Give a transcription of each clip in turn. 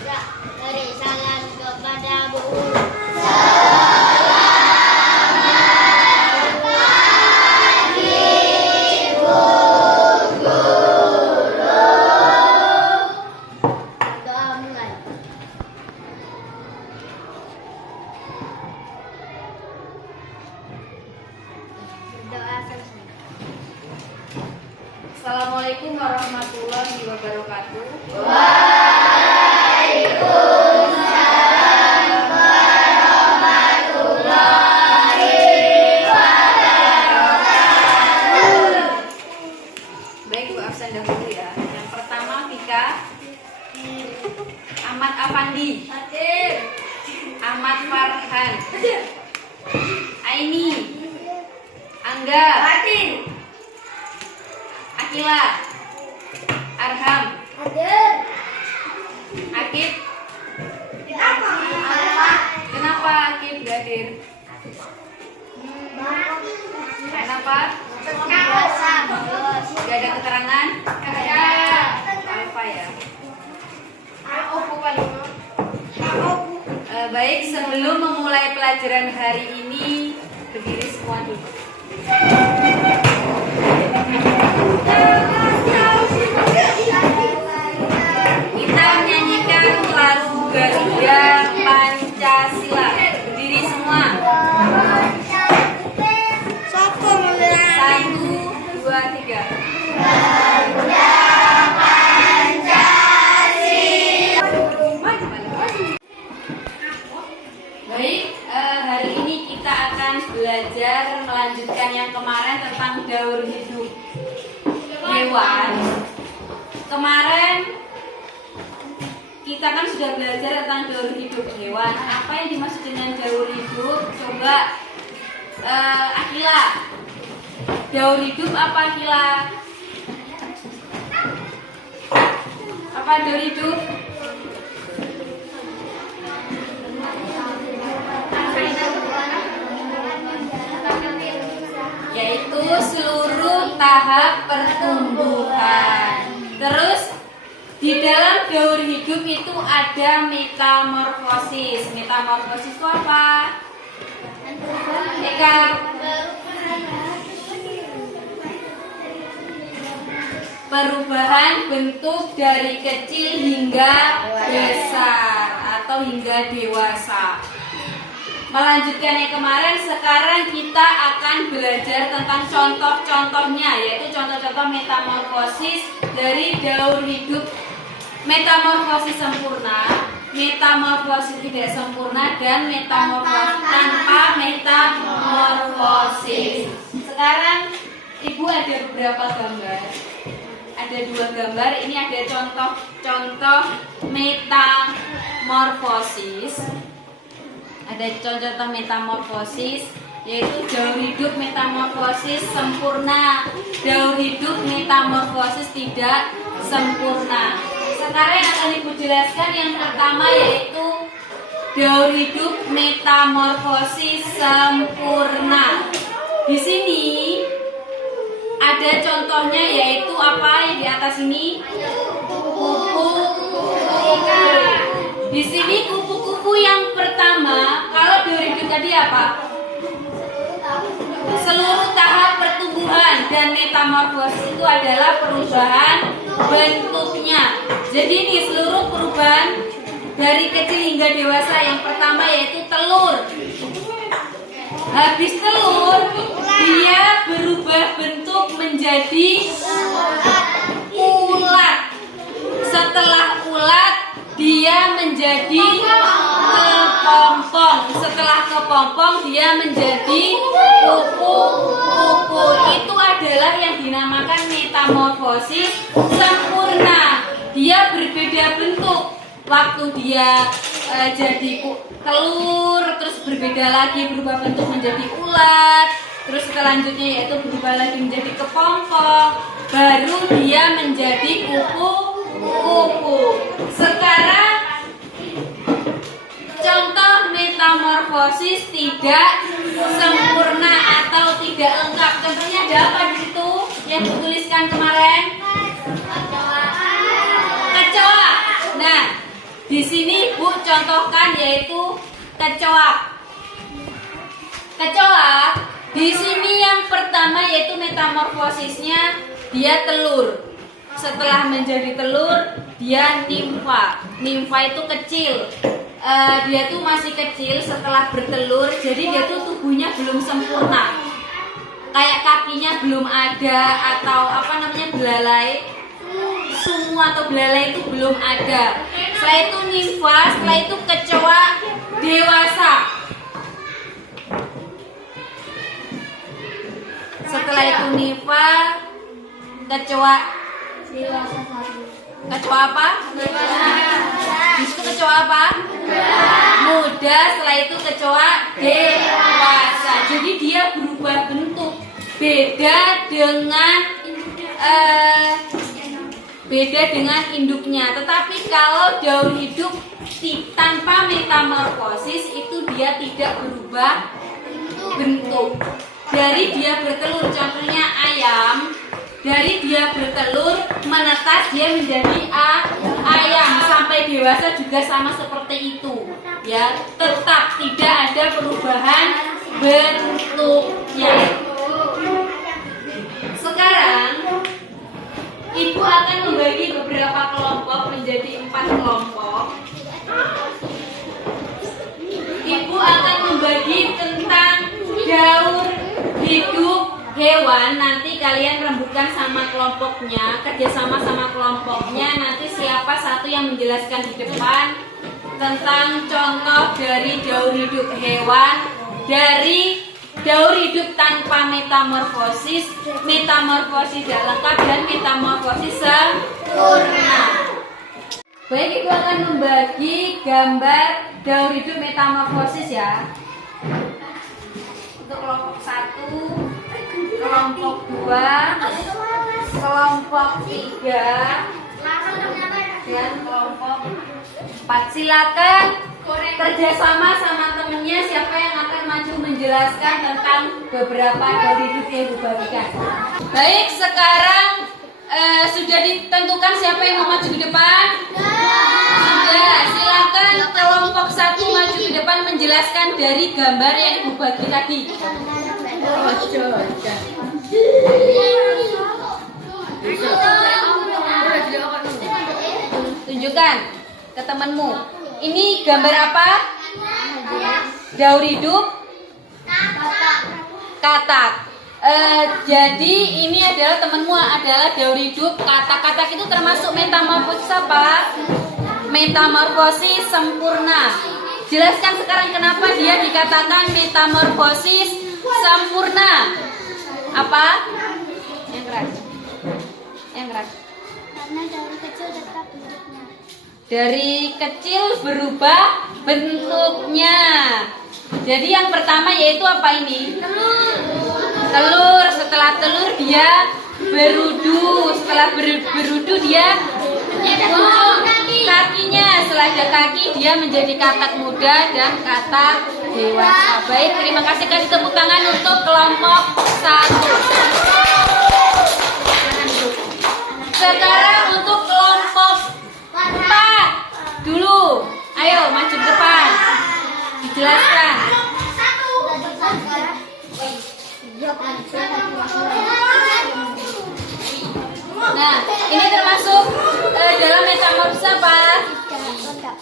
Beri salam kepada Bu. Doa mulai. Berdoa selesai. Assalamualaikum warahmatullahi wabarakatuh. Baik, Bu absen dahulu ya. Yang pertama Vika, Ahmad Afandi, Ahmad Farhan, Aini, Angga, Akila, Arham, Akib. Kenapa Akib gak hadir? Kenapa? Gak ada keterangan? Apa ya? Baik, sebelum memulai pelajaran hari ini, berdiri semua dulu. Kita menyanyikan lagu Garuda Pancasila. Berdiri semua. 1, 2, 3. Baik, hari ini kita akan belajar melanjutkan yang kemarin tentang daur hidup hewan. Kemarin kita kan sudah belajar tentang daur hidup hewan. Apa yang dimaksud dengan daur hidup? Coba Akila. Daur hidup apa Akila? Apa daur hidup? Yaitu seluruh tahap pertumbuhan. Terus di dalam daur hidup itu ada metamorfosis. Metamorfosis itu apa? Eka. Perubahan bentuk dari kecil hingga besar atau hingga dewasa. Melanjutkan yang kemarin, sekarang kita akan belajar tentang contoh-contohnya, yaitu contoh-contoh metamorfosis dari daur hidup. Metamorfosis sempurna, metamorfosis tidak sempurna, dan metamorfosis tanpa metamorfosis. Sekarang Ibu ada beberapa gambar. Ada 2 gambar, ini ada contoh-contoh metamorfosis. Ada contoh metamorfosis, yaitu daur hidup metamorfosis sempurna, daur hidup metamorfosis tidak sempurna. Sekarang yang akan Ibu jelaskan yang pertama yaitu daur hidup metamorfosis sempurna. Di sini ada contohnya yaitu apa yang di atas ini? Kupu-kupu. Di sini kupu-kupu yang pertama, kalau daur hidup tadi apa? Seluruh tahap pertumbuhan, dan metamorfosis itu adalah perubahan bentuknya. Jadi ini seluruh perubahan dari kecil hingga dewasa. Yang pertama yaitu telur. Habis telur, dia berubah bentuk menjadi ulat. Setelah ulat, dia menjadi kepompong. Setelah kepompong, dia menjadi kupu-kupu. Itu adalah yang dinamakan metamorfosis sempurna. Dia berbeda bentuk. Waktu dia jadi telur, terus berbeda lagi, berubah bentuk menjadi ulat. Terus selanjutnya yaitu berubah lagi menjadi kepompong. Baru dia menjadi kupu-kupu. Sekarang contoh metamorfosis tidak sempurna atau tidak lengkap. Contohnya ada apa di situ yang dituliskan kemarin? Kecoa. Nah, Di sini Ibu contohkan yaitu kecoak. Kecoak di sini yang pertama yaitu metamorfosisnya dia telur. Setelah menjadi telur dia nimfa. Nimfa itu kecil. Dia tuh masih kecil setelah bertelur, jadi dia tuh tubuhnya belum sempurna. Kayak kakinya belum ada atau apa namanya belalai. Semua atau belalai itu belum ada. Setelah itu nimfa, setelah itu kecoak dewasa. Setelah itu nimfa, kecoak Dewasa satu. kecoak apa? Itu kecoak apa? Muda. Setelah itu kecoak dewasa. Jadi dia berubah bentuk. Beda dengan induknya. Tetapi kalau daur hidup tanpa metamorfosis itu dia tidak berubah bentuk. Dari dia bertelur, contohnya ayam. Dari dia bertelur menetas dia menjadi ayam sampai dewasa juga sama seperti itu. Ya, tetap tidak ada perubahan bentuknya. Sekarang Ibu akan membagi beberapa kelompok menjadi 4 kelompok. Ibu akan membagi tentang daur hidup hewan. Nanti kalian rembukan sama kelompoknya, kerjasama sama kelompoknya. Nanti siapa satu yang menjelaskan di depan tentang contoh dari daur hidup hewan, dari daur hidup tanpa metamorfosis, metamorfosis tidak lengkap, dan metamorfosis sempurna. Baik, Ibu akan membagi gambar daur hidup metamorfosis ya. Untuk kelompok 1, kelompok 2, kelompok 3, dan kelompok 4. Silakan kerjasama sama temennya, siapa yang akan maju menjelaskan tentang beberapa daur hidup yang Ibu bagikan. Baik, sekarang sudah ditentukan siapa yang mau maju ke depan? Sudah, silakan kelompok 1 maju ke depan menjelaskan dari gambar yang Ibu bagi tadi. Tunjukkan ke temanmu. Ini gambar apa? Daur hidup katak. Jadi ini adalah temanmu adalah daur hidup katak-katak. Itu termasuk metamorfosis apa? Metamorfosis sempurna. Jelaskan sekarang kenapa dia dikatakan metamorfosis sempurna. Apa? Yang keras. Yang keras. Karena dari kecil tetap bentuknya. Dari kecil berubah bentuknya. Jadi yang pertama yaitu apa ini? Telur. Setelah telur dia berudu. Setelah berudu dia muncul kakinya. Setelah ada kaki dia menjadi katak muda dan katak dewasa. Baik, terima kasih. Kasih tepuk tangan untuk kelompok 1. Sekarang untuk kelompok 4 dulu. Ayo maju ke depan. Dijelaskan. Nah, ini termasuk dalam metamorfosis apa?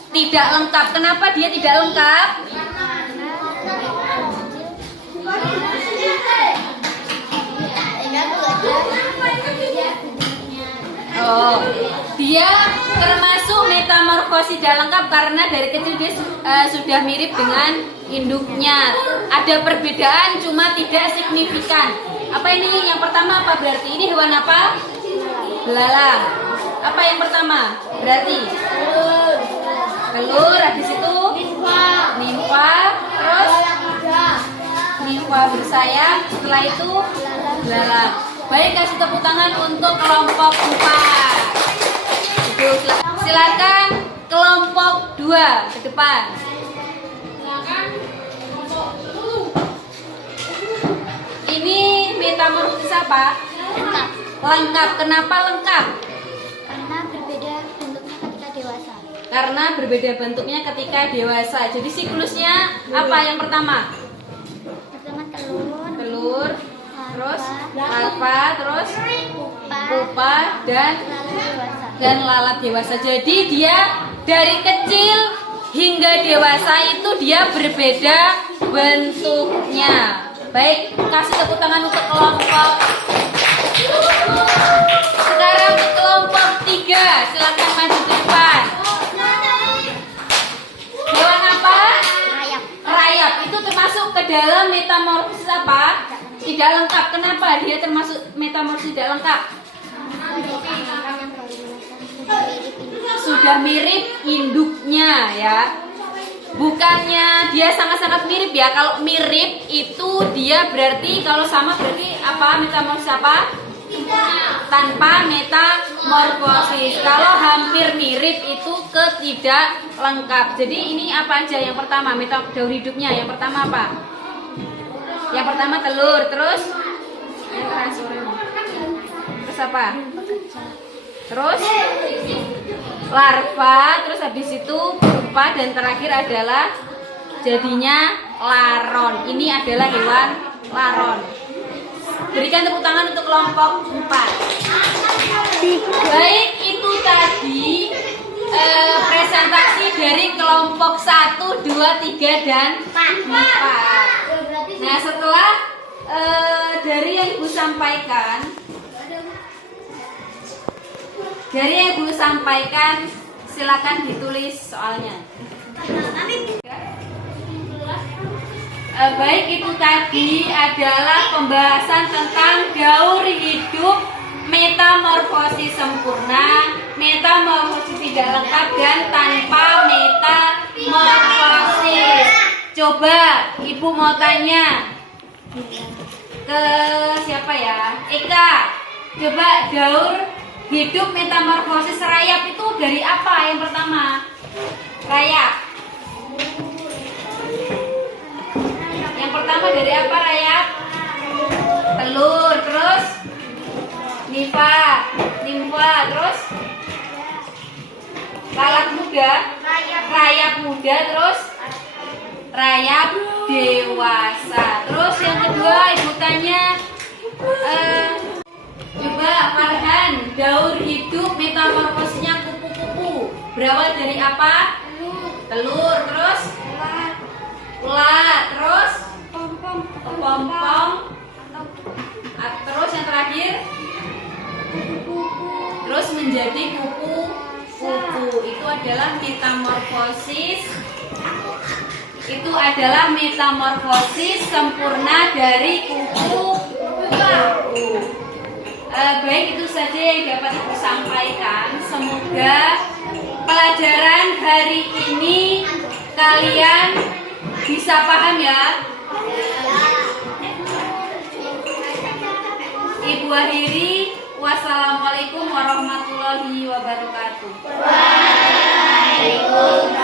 Tidak lengkap. Kenapa dia tidak lengkap? Oh, dia termasuk metamorfosis tidak lengkap karena dari kecil dia sudah mirip dengan induknya. Ada perbedaan cuma tidak signifikan. Apa ini? Yang pertama apa berarti? Ini hewan apa? Belalang. Apa yang pertama? Berarti telur, habis itu nimfa, terus nimfa bersayap, setelah itu belalang. Baik, kasih tepuk tangan untuk kelompok 4. Silakan kelompok 2 ke depan. Ini metamorfosis apa? Lengkap. Lengkap. Kenapa lengkap? Karena berbeda bentuknya ketika dewasa. karena berbeda bentuknya ketika dewasa. Jadi siklusnya apa yang pertama? Pertama telur, Terus larva, terus pupa, pupa dan lalu dewasa. lalat dewasa. Jadi dia dari kecil hingga dewasa itu dia berbeda bentuknya. Baik, kasih tepuk tangan untuk kelompok. Sekarang kelompok 3, silakan maju ke depan. Hewan apa? Rayap. Rayap. Itu termasuk ke dalam metamorfosis apa? Tidak lengkap. Kenapa dia termasuk metamorfosis tidak lengkap? Sudah mirip induknya ya. Bukannya dia sangat-sangat mirip ya. Kalau mirip itu dia berarti, kalau sama berarti apa? Metamorfosis apa? Tanpa metamorfosis. Kalau hampir mirip itu ketidak lengkap. Jadi ini apa aja? Yang pertama daur hidupnya. Yang pertama apa? Yang pertama telur, terus apa? Terus larva, terus habis itu pupa, dan terakhir adalah jadinya laron. Ini adalah hewan laron. Berikan tepuk tangan untuk kelompok 4. Baik, itu tadi presentasi dari kelompok 1, 2, 3, dan 4. Nah, setelah dari yang Ibu sampaikan, silakan ditulis soalnya. Baik, itu tadi adalah pembahasan tentang daur hidup, metamorfosis sempurna, metamorfosis tidak lengkap, dan tanpa metamorfosis. Coba Ibu mau tanya ke siapa ya? Eka, coba daur hidup metamorfosis rayap itu dari apa yang pertama? Rayap. Yang pertama dari apa rayap? Telur, terus nimfa, terus lalat muda, rayap muda, terus rayap dewasa. Terus yang kedua Ibu tanya, coba Farhan, daur hidup metamorfosisnya kupu-kupu berawal dari apa? Telur, terus ulat, terus kepompong, terus yang terakhir terus menjadi kupu-kupu. Itu adalah metamorfosis sempurna dari kupu-kupu. Baik, itu saja yang dapat Ibu sampaikan. Semoga pelajaran hari ini kalian bisa paham ya. Ibu akhiri, wassalamualaikum warahmatullahi wabarakatuh. Waalaikumsalam.